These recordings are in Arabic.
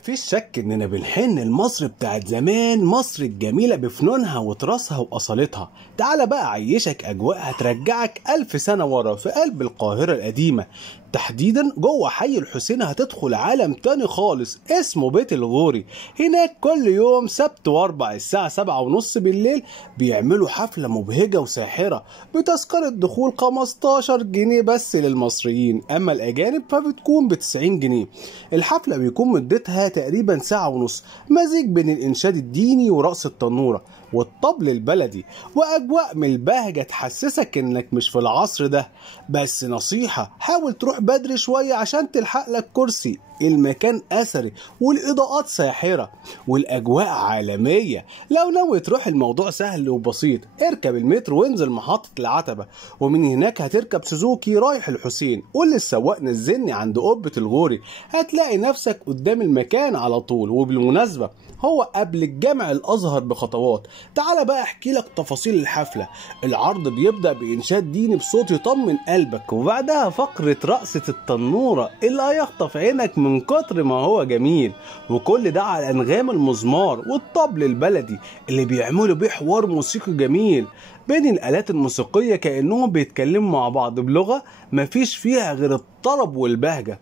مفيش شك اننا بنحن لمصر بتاعت زمان، مصر الجميلة بفنونها وتراثها وأصالتها. تعال بقى أعيشك أجواء هترجعك 1000 سنة ورا في قلب القاهرة القديمة، تحديدا جوه حي الحسين. هتدخل عالم تاني خالص اسمه بيت الغوري. هناك كل يوم سبت واربع الساعة 7:30 بالليل بيعملوا حفلة مبهجة وساحرة بتذكرة دخول 15 جنيه بس للمصريين، أما الأجانب فبتكون ب90 جنيه. الحفلة بيكون مدتها تقريبا ساعة ونص، مزيج بين الإنشاد الديني ورقص التنورة والطبل البلدي، وأجواء من البهجة تحسسك إنك مش في العصر ده. بس نصيحة، حاول تروح بدري شوية عشان تلحق لك كرسي. المكان أثري والإضاءات ساحرة والأجواء عالمية. لو ناوي تروح الموضوع سهل وبسيط، اركب المترو وانزل محطة العتبة، ومن هناك هتركب سوزوكي رايح الحسين. قول للسواق نزلني عند قبة الغوري، هتلاقي نفسك قدام المكان على طول. وبالمناسبة هو قبل الجامع الأزهر بخطوات. تعال بقى احكي لك تفاصيل الحفلة. العرض بيبدأ بإنشاد ديني بصوت يطمن قلبك، وبعدها فقرة رقصة التنورة اللي هيخطف عينك من كتر ما هو جميل، وكل ده على أنغام المزمار والطبل البلدي اللي بيعملوا بيه حوار موسيقي جميل بين الآلات الموسيقية، كأنهم بيتكلموا مع بعض بلغة مفيش فيها غير الطرب والبهجة.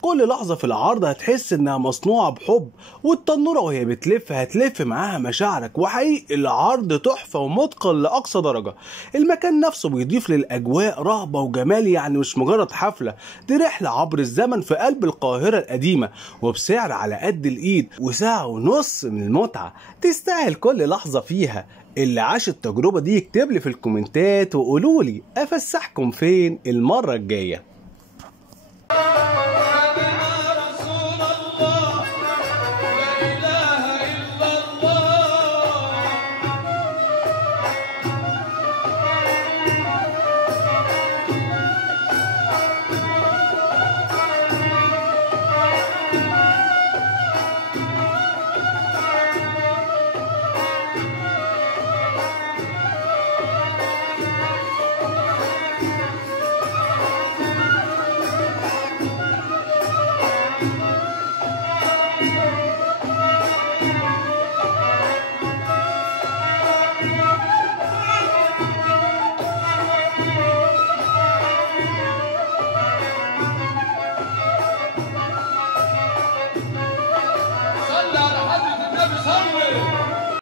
كل لحظة في العرض هتحس انها مصنوعة بحب، والتنورة وهي بتلف هتلف معاها مشاعرك. وحقيقي العرض تحفة ومتقن لأقصى درجة. المكان نفسه بيضيف للأجواء رهبة وجمال، يعني مش مجرد حفلة، دي رحلة عبر الزمن في قلب القاهرة القديمة، وبسعر على قد الإيد، وساعة ونص من المتعة تستاهل كل لحظة فيها. اللي عاش التجربة دي يكتب لي في الكومنتات وقولولي أفسحكم فين المرة الجاية.